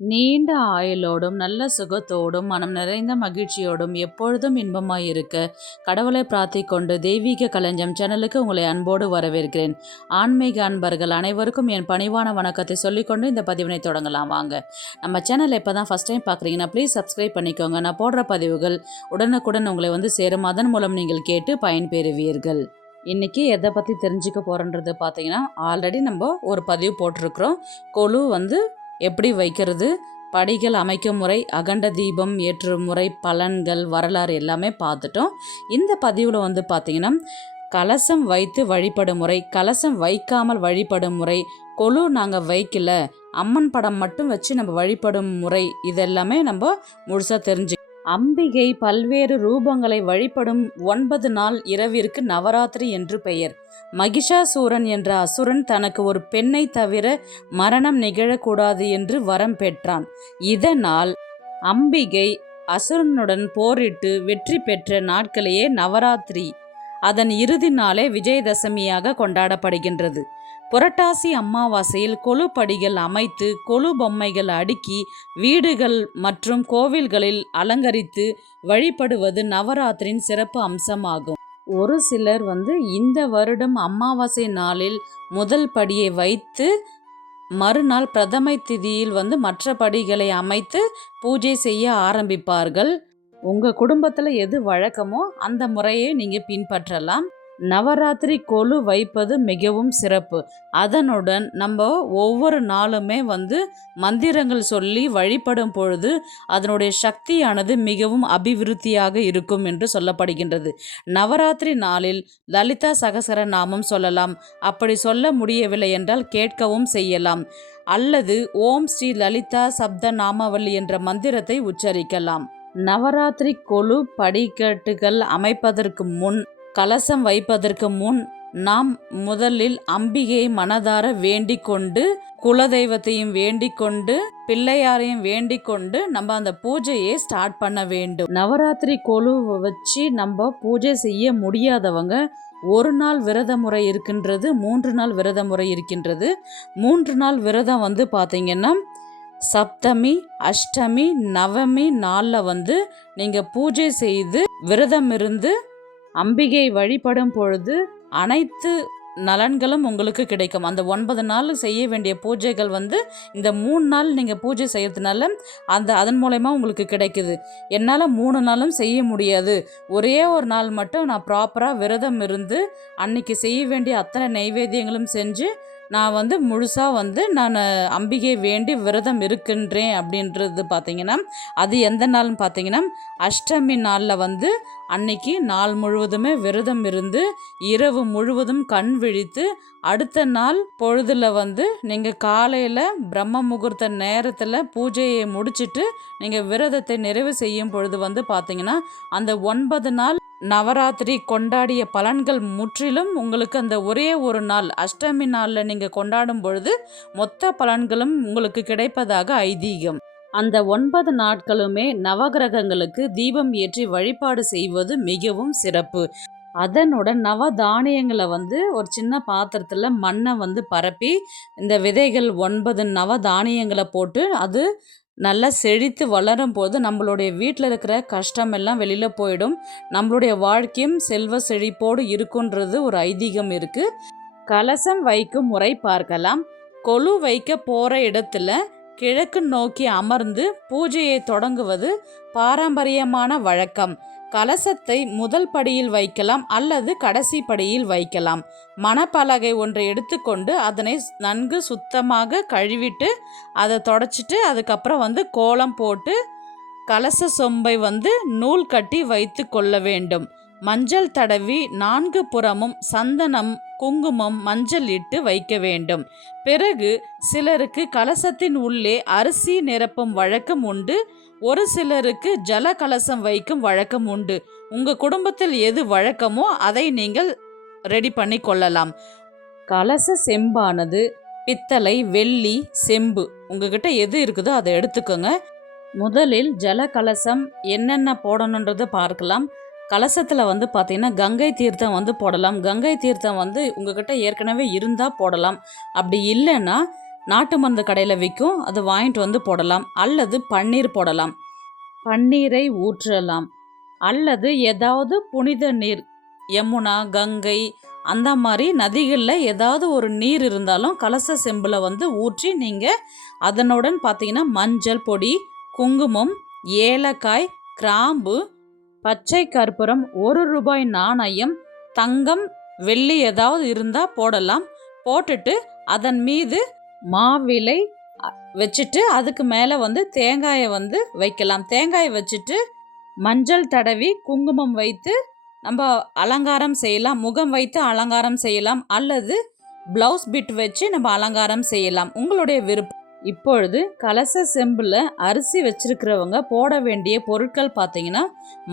நீண்ட ஆயுளோடும், நல்ல சுகத்தோடும், மனம் நிறைந்த மகிழ்ச்சியோடும், எப்பொழுதும் இன்பமாயிருக்க, கடவுளை பிரார்த்திக்கொண்டு தெய்வீக களஞ்சியம் சேனலுக்கு உங்களை அன்போடு வரவேற்கிறேன். ஆன்மீக அன்பர்கள் அனைவருக்கும் என் பணிவான வணக்கத்தை சொல்லிக்கொண்டு இந்த பதிவினை தொடங்கலாம் வாங்க. நம்ம சேனலை இப்போ தான் ஃபஸ்ட் டைம் பார்க்குறீங்கன்னா ப்ளீஸ் சப்ஸ்கிரைப் பண்ணிக்கோங்க. நான் போடுற பதிவுகள் உடனுக்குடன் உங்களை வந்து சேரும். அதன் மூலம் நீங்கள் கேட்டு பயன்பெறுவீர்கள். இன்றைக்கி எதை பற்றி தெரிஞ்சுக்க போகிறோன்றது பார்த்தீங்கன்னா, ஆல்ரெடி நம்ம ஒரு பதிவு போட்டிருக்கிறோம். கொலு வந்து எப்படி வைக்கிறது, படிகள் அமைக்கும் முறை, அகண்ட தீபம் ஏற்றும் முறை, பலன்கள், வரலாறு எல்லாமே பார்த்துட்டோம். இந்த பதிவில் வந்து பார்த்திங்கன்னா, கலசம் வைத்து வழிபடும் முறை, கலசம் வைக்காமல் வழிபடும் முறை, கொலு நாங்கள் வைக்கல, அம்மன் படம் மட்டும் வச்சு நம்ம வழிபடும் முறை, இதெல்லாமே நம்ம முழுசாக தெரிஞ்சு. அம்பிகை பல்வேறு ரூபங்களை வழிபடும் 9 நாள் இரவிற்கு நவராத்திரி என்று பெயர். மகிஷாசூரன் என்ற அசுரன் தனக்கு ஒரு பெண்ணை தவிர மரணம் நிகழக்கூடாது என்று வரம் பெற்றான். இதனால் அம்பிகை அசுரனுடன் போரிட்டு வெற்றி பெற்ற நாட்களையே நவராத்திரி, அதன் இறுதி நாளே விஜயதசமியாக கொண்டாடப்படுகின்றது. புரட்டாசி அமாவாசையில் கொலு படிகள் அமைத்து கொலு பொம்மைகள் அடுக்கி வீடுகள் மற்றும் கோவில்களில் அலங்கரித்து வழிபடுவது நவராத்திரியின் சிறப்பு அம்சமாகும். ஒரு சிலர் வந்து இந்த வருடம் அமாவாசை நாளில் முதல் படியை வைத்து மறுநாள் பிரதமை திதியில் வந்து மற்ற படிகளை அமைத்து பூஜை செய்ய ஆரம்பிப்பார்கள். உங்கள் குடும்பத்தில் எது வழக்கமோ அந்த முறையை நீங்கள் பின்பற்றலாம். நவராத்திரி கொலு வைப்பது மிகவும் சிறப்பு. அதனுடன் நம்ம ஒவ்வொரு நாளுமே வந்து மந்திரங்கள் சொல்லி வழிபடும் பொழுது அதனுடைய சக்தியானது மிகவும் அபிவிருத்தியாக இருக்கும் என்று சொல்லப்படுகின்றது. நவராத்திரி நாளில் லலிதா சகசர நாமம் சொல்லலாம். அப்படி சொல்ல முடியவில்லை என்றால் கேட்கவும் செய்யலாம். அல்லது ஓம் ஸ்ரீ லலிதா சப்த நாமாவளி என்ற மந்திரத்தை உச்சரிக்கலாம். நவராத்திரி கொலு படிக்கட்டுகள் அமைப்பதற்கு முன், கலசம் வைப்பதற்கு முன் நாம் முதலில் அம்பிகையை மனதார வேண்டிக் கொண்டு, குலதெய்வத்தையும் வேண்டிக் கொண்டு, பிள்ளையாரையும் வேண்டிக் கொண்டு நம்ம அந்த பூஜையை ஸ்டார்ட் பண்ண வேண்டும். நவராத்திரி கொலு வச்சு நம்ம பூஜை செய்ய முடியாதவங்க ஒரு நாள் விரத முறை இருக்கின்றது, 3 நாள் விரத முறை இருக்கின்றது. 3 நாள் விரதம் வந்து பார்த்திங்கன்னா சப்தமி, அஷ்டமி, நவமி நாளில் வந்து நீங்கள் பூஜை செய்து விரதம் இருந்து அம்பிகை வழிபடும் பொழுது அனைத்து நலன்களும் உங்களுக்கு கிடைக்கும். அந்த 9 நாள் செய்ய வேண்டிய பூஜைகள் வந்து இந்த 3 நாள் நீங்கள் பூஜை செய்யறதுனால அதன் மூலயமா உங்களுக்கு கிடைக்குது. என்னால் 3 நாளும் செய்ய முடியாது, ஒரே ஒரு நாள் மட்டும் நான் ப்ராப்பராக விரதம் இருந்து அன்னைக்கு செய்ய வேண்டிய அத்தனை நைவேத்தியங்களும் செஞ்சு நான் வந்து முழுசாக வந்து நான் அம்பிகை வேண்டி விரதம் இருக்கின்றேன் அப்படின்றது பார்த்திங்கன்னா, அது எந்த நாள்னு பார்த்திங்கன்னா அஷ்டமி நாளில் வந்து அன்னைக்கு நாள் முழுவதுமே விரதம் இருந்து இரவு முழுவதும் கண் விழித்து அடுத்த நாள் பொழுதில் வந்து நீங்கள் காலையில் பிரம்ம முகூர்த்த நேரத்தில் பூஜையை முடிச்சுட்டு நீங்கள் விரதத்தை நிறைவு செய்யும் பொழுது வந்து பார்த்திங்கன்னா அந்த 9 நாள் நவராத்திரி கொண்டாடிய பலன்கள் முற்றிலும் உங்களுக்கு அந்த ஒரே ஒரு நாள் அஷ்டமி நாளில் நீங்கள் கொண்டாடும் பொழுது மொத்த பலன்களும் உங்களுக்கு கிடைப்பதாக ஐதீகம். அந்த 9 நாட்களுமே நவகிரகங்களுக்கு தீபம் ஏற்றி வழிபாடு செய்வது மிகவும் சிறப்பு. அதனுடன் நவதானியங்களை வந்து ஒரு சின்ன பாத்திரத்தில் மண்ணை வந்து பரப்பி இந்த விதைகள் 9 நவதானியங்களை போட்டு அது நல்லா செழித்து வளரும் போது நம்மளுடைய வீட்டில் இருக்கிற கஷ்டம் எல்லாம் வெளியில் போயிடும். நம்மளுடைய வாழ்க்கையும் செல்வ செழிப்போடு இருக்குன்றது ஒரு ஐதீகம் இருக்குது. கலசம் வைக்கும் முறை பார்க்கலாம். கொலு வைக்க போகிற இடத்துல கிழக்கு நோக்கி அமர்ந்து பூஜையை தொடங்குவது பாரம்பரியமான வழக்கம். கலசத்தை முதல் படியில் வைக்கலாம் அல்லது கடைசி படியில் வைக்கலாம். மணப்பலகை ஒன்றை எடுத்துக்கொண்டு அதனை நன்கு சுத்தமாக கழுவிட்டு அதை தொடச்சிட்டு அதுக்கப்புறம் வந்து கோலம் போட்டு கலச சொம்பை வந்து நூல் கட்டி வைத்து கொள்ள வேண்டும். மஞ்சள் தடவி 4 புறமும் சந்தனம், குங்குமம், மஞ்சள் இட்டு வைக்க வேண்டும். பிறகு சிலருக்கு கலசத்தின் உள்ளே அரிசி நிரப்பும் வழக்கம் உண்டு. ஒரு சிலருக்கு ஜல கலசம் வைக்கும் வழக்கம் உண்டு. உங்கள் குடும்பத்தில் எது வழக்கமோ அதை நீங்கள் ரெடி பண்ணி கொள்ளலாம். கலச செம்பானது பித்தளை, வெள்ளி, செம்பு உங்ககிட்ட எது இருக்குதோ அதை எடுத்துக்கோங்க. முதலில் ஜல கலசம் என்னென்ன போடணுன்றதை பார்க்கலாம். கலசத்தில் வந்து பார்த்திங்கன்னா கங்கை தீர்த்தம் வந்து போடலாம். கங்கை தீர்த்தம் வந்து உங்ககிட்ட ஏற்கனவே இருந்தால் போடலாம். அப்படி இல்லைன்னா நாட்டு மருந்து கடையில் விற்கும், அது வாங்கிட்டு வந்து போடலாம். அல்லது பன்னீர் போடலாம், பன்னீரை ஊற்றலாம். அல்லது ஏதாவது புனித நீர், யமுனா, கங்கை அந்த மாதிரி நதிகளில் ஏதாவது ஒரு நீர் இருந்தாலும் கலச செம்பில் வந்து ஊற்றி நீங்கள் அதனுடன் பார்த்தீங்கன்னா மஞ்சள் பொடி, குங்குமம், ஏலக்காய், கிராம்பு, பச்சை கற்பூரம், 1 ரூபாய் நாணயம், தங்கம், வெள்ளி ஏதாவது இருந்தால் போடலாம். போட்டுட்டு அதன் மீது மாவிலை வச்சுட்டு அதுக்கு மேலே வந்து தேங்காயை வந்து வைக்கலாம். தேங்காயை வச்சுட்டு மஞ்சள் தடவி குங்குமம் வைத்து நம்ம அலங்காரம் செய்யலாம். முகம் வைத்து அலங்காரம் செய்யலாம். அல்லது ப்ளவுஸ் பிட் வச்சு நம்ம அலங்காரம் செய்யலாம், உங்களுடைய விருப்பம். இப்பொழுது கலச செம்பில் அரிசி வச்சிருக்கிறவங்க போட வேண்டிய பொருட்கள் பார்த்தீங்கன்னா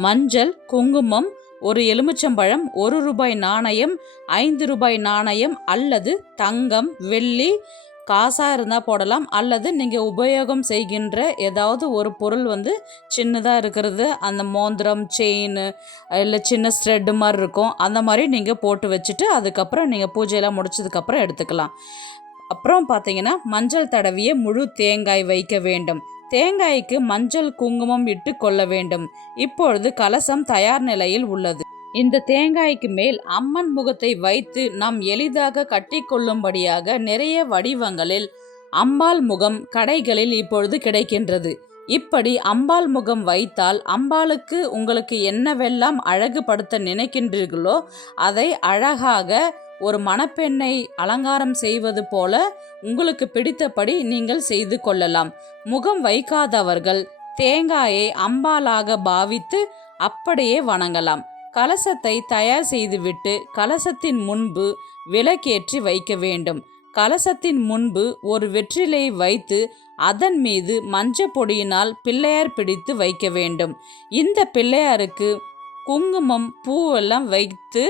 மஞ்சள், குங்குமம், ஒரு எலுமிச்சம்பழம், 1 ரூபாய் நாணயம், 5 ரூபாய் நாணயம், அல்லது தங்கம், வெள்ளி காசாக இருந்தால் போடலாம். அல்லது நீங்கள் உபயோகம் செய்கின்ற ஏதாவது ஒரு பொருள் வந்து சின்னதாக இருக்கிறது, அந்த மோந்திரம், செயின், இல்லை சின்ன ஸ்ட்ரெட்டு மாதிரி இருக்கும், அந்த மாதிரி நீங்கள் போட்டு வச்சுட்டு அதுக்கப்புறம் நீங்கள் பூஜையெல்லாம் முடிச்சதுக்கப்புறம் எடுத்துக்கலாம். அப்புறம் பார்த்தீங்கன்னா மஞ்சள் தடவிய முழு தேங்காய் வைக்க வேண்டும். தேங்காய்க்கு மஞ்சள் குங்குமம் இட்டு கொள்ள வேண்டும். இப்பொழுது கலசம் தயார் நிலையில் உள்ளது. இந்த தேங்காய்க்கு மேல் அம்மன் முகத்தை வைத்து நாம் எளிதாக கட்டி கொள்ளும்படியாக நிறைய வடிவங்களில் அம்பாள் முகம் கடைகளில் இப்பொழுது கிடைக்கின்றது. இப்படி அம்பாள் முகம் வைத்தால் அம்பாளுக்கு உங்களுக்கு என்னவெல்லாம் அழகுபடுத்த நினைக்கின்றீர்களோ அதை அழகாக ஒரு மணப்பெண்ணை அலங்காரம் செய்வது போல உங்களுக்கு பிடித்தபடி நீங்கள் செய்து கொள்ளலாம். முகம் வைக்காதவர்கள் தேங்காயை அம்பாளாக பாவித்து அப்படியே வணங்கலாம். கலசத்தை தயார் செய்துவிட்டு கலசத்தின் முன்பு விளக்கேற்றி வைக்க வேண்டும். கலசத்தின் முன்பு ஒரு வெற்றிலையை வைத்து அதன் மீது மஞ்சள் பொடியினால் பிள்ளையார் பிடித்து வைக்க வேண்டும். இந்த பிள்ளையாருக்கு குங்குமம், பூவெல்லாம் வைத்து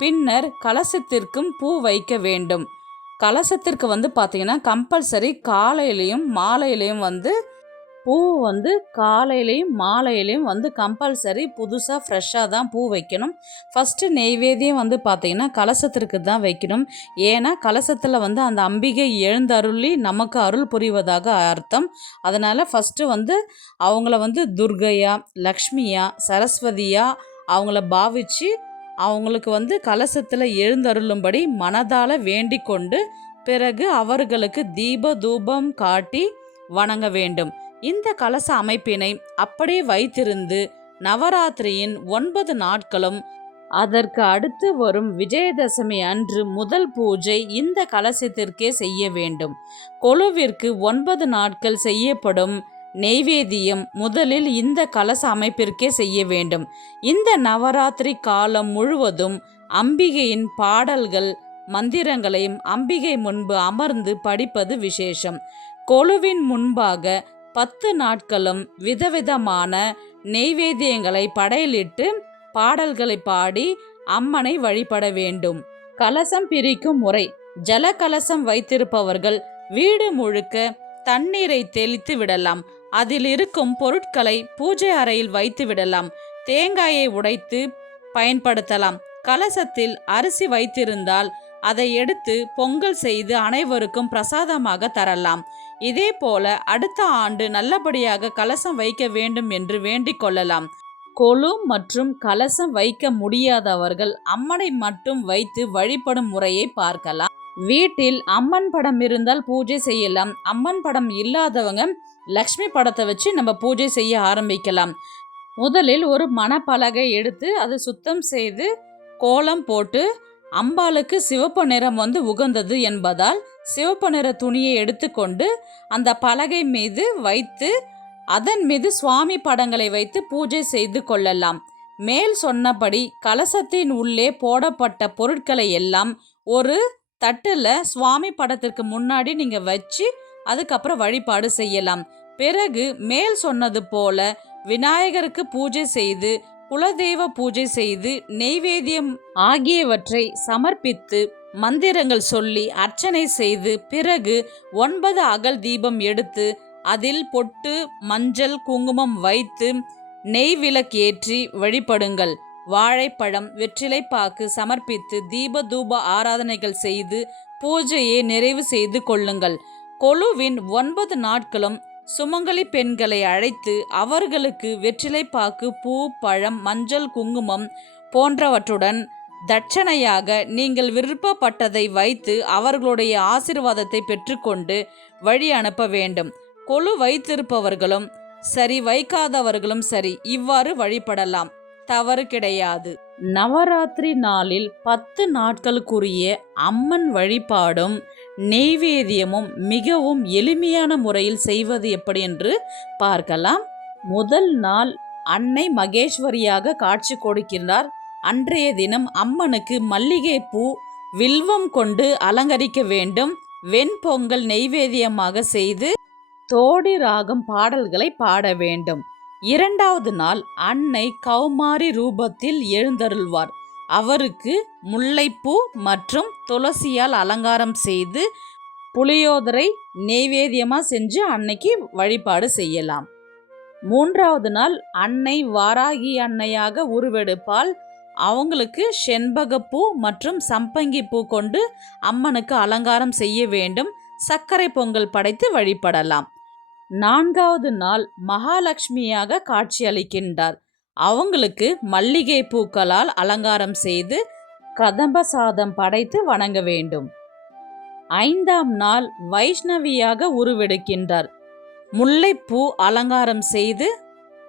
பின்னர் கலசத்திற்கும் பூ வைக்க வேண்டும். கலசத்திற்கு வந்து பார்த்தீங்கன்னா கம்பல்சரி காலையிலையும் மாலையிலையும் வந்து பூ வந்து காலையிலையும் மாலையிலையும் வந்து கம்பல்சரி புதுசாக ஃப்ரெஷ்ஷாக தான் பூ வைக்கணும். ஃபஸ்ட்டு நெய்வேத்தியம் வந்து பார்த்திங்கன்னா கலசத்திற்கு தான் வைக்கணும். ஏன்னா கலசத்தில் வந்து அந்த அம்பிகை எழுந்தருளி நமக்கு அருள் புரிவதாக அர்த்தம். அதனால் ஃபஸ்ட்டு வந்து அவங்கள வந்து துர்கையா, லக்ஷ்மியா, சரஸ்வதியா அவங்கள பாவித்து அவங்களுக்கு வந்து கலசத்தில் எழுந்தருளும்படி மனதால் வேண்டிக் கொண்டு பிறகு அவர்களுக்கு தீப தூபம் காட்டி வணங்க வேண்டும். இந்த கலச அமைப்பினை அப்படியே வைத்திருந்து நவராத்திரியின் 9 நாட்களும் அதற்கு அடுத்து வரும் விஜயதசமி அன்று முதல் பூஜை இந்த கலசத்திற்கே செய்ய வேண்டும். கொலுவிற்கு 9 நாட்கள் செய்யப்படும் நெய்வேத்தியம் முதலில் இந்த கலச அமைப்பிற்கே செய்ய வேண்டும். இந்த நவராத்திரி காலம் முழுவதும் அம்பிகையின் பாடல்கள் மந்திரங்களையும் அம்பிகை முன்பு அமர்ந்து படிப்பது விசேஷம். கொலுவின் முன்பாக 10 நாட்களும் விதவிதமான நெய்வேத்தியங்களை படையலிட்டு பாடல்களை பாடி அம்மனை வழிபட வேண்டும். கலசம் பிரிக்கும் முறை: ஜல கலசம் வைத்திருப்பவர்கள் வீடு முழுக்க தண்ணீரை தெளித்து விடலாம். அதில் இருக்கும் பொருட்களை பூஜை அறையில் வைத்து விடலாம். தேங்காயை உடைத்து பயன்படுத்தலாம். கலசத்தில் அரிசி வைத்திருந்தால் அதை எடுத்து பொங்கல் செய்து அனைவருக்கும் பிரசாதமாக தரலாம். இதே போல அடுத்த ஆண்டு நல்லபடியாக கலசம் வைக்க வேண்டும் என்று வேண்டிக் கொள்ளலாம். கொலு மற்றும் கலசம் வைக்க முடியாதவர்கள் அம்மனை மட்டும் வைத்து வழிபடும் முறையை பார்க்கலாம். வீட்டில் அம்மன் படம் இருந்தால் பூஜை செய்யலாம். அம்மன் படம் இல்லாதவங்க லக்ஷ்மி படத்தை வச்சு நம்ம பூஜை செய்ய ஆரம்பிக்கலாம். முதலில் ஒரு மணப்பலகை எடுத்து அதை சுத்தம் செய்து கோலம் போட்டு அம்பாளுக்கு சிவப்பு நிறம் வந்து உகந்தது என்பதால் சிவப்பு நிற துணியை எடுத்துக்கொண்டு அந்த பலகை மீது வைத்து அதன் மீது சுவாமி படங்களை வைத்து பூஜை செய்து கொள்ளலாம். மேல் சொன்னபடி கலசத்தின் உள்ளே போடப்பட்ட பொருட்களை எல்லாம் ஒரு தட்டில் சுவாமி படத்திற்கு முன்னாடி நீங்கள் வச்சு அதுக்கப்புறம் வழிபாடு செய்யலாம். பிறகு மேல் சொன்னது போல விநாயகருக்கு பூஜை செய்து குலதெய்வ பூஜை செய்து நெய்வேத்தியம் ஆகியவற்றை சமர்ப்பித்து மந்திரங்கள் சொல்லி அர்ச்சனை செய்து பிறகு 9 அகல் தீபம் எடுத்து அதில் பொட்டு மஞ்சள் குங்குமம் வைத்து நெய் விளக்கேற்றி வழிபடுங்கள். வாழைப்பழம் வெற்றிலைப்பாக்கு சமர்ப்பித்து தீப தூப ஆராதனைகள் செய்து பூஜையை நிறைவு செய்து கொள்ளுங்கள். கொலுவின் 9 நாட்களும் சுமங்கலி பெண்களை அழைத்து அவர்களுக்கு வெற்றிலைப்பாக்கு, பூ, பழம், மஞ்சள், குங்குமம் போன்றவற்றுடன் தட்சணையாக நீங்கள் விருப்பப்பட்டதை வைத்து அவர்களுடைய ஆசீர்வாதத்தை பெற்றுக்கொண்டு வழி அனுப்ப வேண்டும். கொலு வைத்திருப்பவர்களும் சரி, வைக்காதவர்களும் சரி, இவ்வாறு வழிபடலாம், தவறு கிடையாது. நவராத்திரி நாளில் 10 நாட்களுக்குரிய அம்மன் வழிபாடும் நெய்வேத்தியமும் மிகவும் எளிமையான முறையில் செய்வது எப்படி என்று பார்க்கலாம். முதல் நாள் அன்னை மகேஸ்வரியாக காட்சி கொடுக்கிறார். அன்றைய தினம் அம்மனுக்கு மல்லிகைப்பூ, வில்வம் கொண்டு அலங்கரிக்க வேண்டும். வெண்பொங்கல் நெய்வேத்தியமாக செய்து தோடி ராகம் பாடல்களை பாட வேண்டும். 2வது நாள் அன்னை கௌமாரி ரூபத்தில் எழுந்தருள்வார். அவருக்கு முல்லைப்பூ மற்றும் துளசியால் அலங்காரம் செய்து புளியோதரை நெய்வேத்தியமாக செஞ்சு அன்னைக்கு வழிபாடு செய்யலாம். 3வது நாள் அன்னை வாராகி அன்னையாக உருவெடுப்பால். அவங்களுக்கு செண்பகப்பூ மற்றும் சம்பங்கி பூ கொண்டு அம்மனுக்கு அலங்காரம் செய்ய வேண்டும். சர்க்கரை பொங்கல் படைத்து வழிபடலாம். 4வது நாள் மகாலட்சுமியாக காட்சியளிக்கின்றார். அவங்களுக்கு மல்லிகை பூக்களால் அலங்காரம் செய்து கதம்ப சாதம் படைத்து வணங்க வேண்டும். 5ஆம் நாள் வைஷ்ணவியாக உருவெடுக்கின்றார். முல்லைப்பூ அலங்காரம் செய்து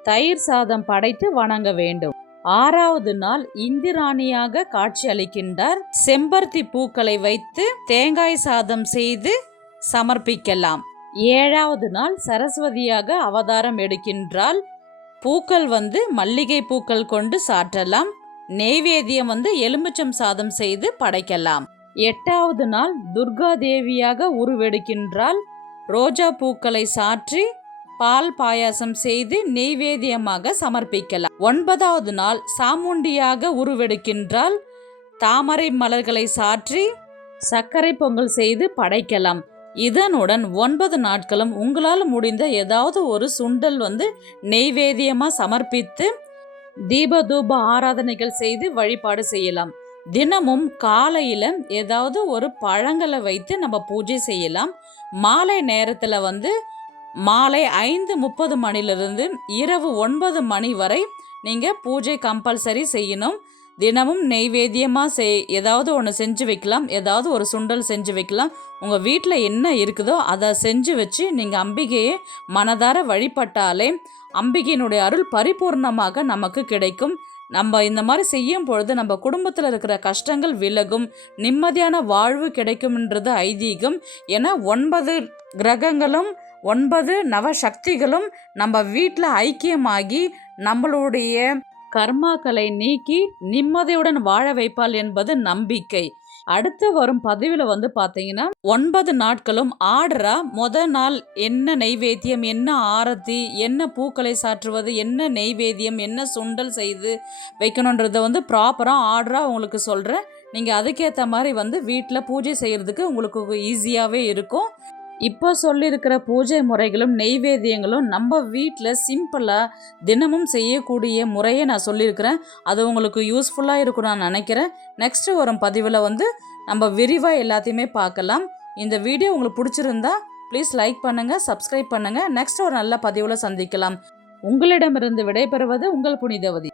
தயிர் சாதம் படைத்து வணங்க வேண்டும். 6வது நாள் இந்திராணியாக காட்சி அளிக்கின்றார். செம்பருத்தி பூக்களை வைத்து தேங்காய் சாதம் செய்து சமர்ப்பிக்கலாம். 7வது நாள் சரஸ்வதியாக அவதாரம் எடுக்கின்றால். பூக்கள் மல்லிகை பூக்கள் கொண்டு சாற்றலாம். நெய்வேத்தியம் எலுமிச்சம் சாதம் செய்து படைக்கலாம். 8வது நாள் துர்கா தேவியாக உருவெடுக்கின்றால். ரோஜா பூக்களை சாற்றி பால் பாயாசம் செய்து நெய்வேத்தியமாக சமர்ப்பிக்கலாம். 9வது நாள் சாமுண்டியாக உருவெடுக்கின்றால். தாமரை மலர்களை சாற்றி சர்க்கரை பொங்கல் செய்து படைக்கலாம். இதனுடன் 9 நாட்களும் உங்களால் முடிந்த ஏதாவது ஒரு சுண்டல் நெய்வேத்தியமாக சமர்ப்பித்து தீபதூப ஆராதனைகள் செய்து வழிபாடு செய்யலாம். தினமும் காலையில் ஏதாவது ஒரு பழங்களை வைத்து நம்ம பூஜை செய்யலாம். மாலை நேரத்தில் மாலை 5:30 மணிலிருந்து இரவு 9 மணி வரை நீங்கள் பூஜை கம்பல்சரி செய்யணும். தினமும் நெய்வேத்தியமாக ஏதாவது ஒன்று செஞ்சு வைக்கலாம். ஏதாவது ஒரு சுண்டல் செஞ்சு வைக்கலாம். உங்கள் வீட்டில் என்ன இருக்குதோ அதை செஞ்சு வச்சு நீங்கள் அம்பிகையை மனதார வழிபட்டாலே அம்பிகையினுடைய அருள் பரிபூர்ணமாக நமக்கு கிடைக்கும். நம்ம இந்த மாதிரி செய்யும் பொழுது நம்ம குடும்பத்தில் இருக்கிற கஷ்டங்கள் விலகும், நிம்மதியான வாழ்வு கிடைக்கும்ன்றது ஐதீகம். ஏன்னா 9 கிரகங்களும் 9 நவசக்திகளும் நம்ம வீட்டில் ஐக்கியமாகி நம்மளுடைய கர்மாக்களை நீக்கி நிம்மதியுடன் வாழ வைப்பாள் என்பது நம்பிக்கை. அடுத்து வரும் பதிவில் பார்த்தீங்கன்னா 9 நாட்களும் ஆர்டரா நாள் என்ன நெய்வேத்தியம், என்ன ஆரத்தி, என்ன பூக்களை சாற்றுவது, என்ன நெய்வேத்தியம், என்ன சுண்டல் செய்து வைக்கணுன்றதை ப்ராப்பராக ஆர்டராக உங்களுக்கு சொல்கிறேன். நீங்கள் அதுக்கேற்ற மாதிரி வீட்டில் பூஜை செய்கிறதுக்கு உங்களுக்கு ஈஸியாகவே இருக்கும். இப்போ சொல்லியிருக்கிற பூஜை முறைகளும் நெய்வேத்தியங்களும் நம்ம வீட்டில் சிம்பிளாக தினமும் செய்யக்கூடிய முறையை நான் சொல்லியிருக்கிறேன். அது உங்களுக்கு யூஸ்ஃபுல்லாக இருக்கும் நான் நினைக்கிறேன். நெக்ஸ்ட்டு வரும் பதிவில் நம்ம விரிவாக எல்லாத்தையுமே பார்க்கலாம். இந்த வீடியோ உங்களுக்கு பிடிச்சிருந்தா ப்ளீஸ் லைக் பண்ணுங்கள், சப்ஸ்கிரைப் பண்ணுங்கள். நெக்ஸ்ட் ஒரு நல்ல பதிவில் சந்திக்கலாம். உங்களிடமிருந்து விடைபெறுவது உங்கள் புனிதவதி.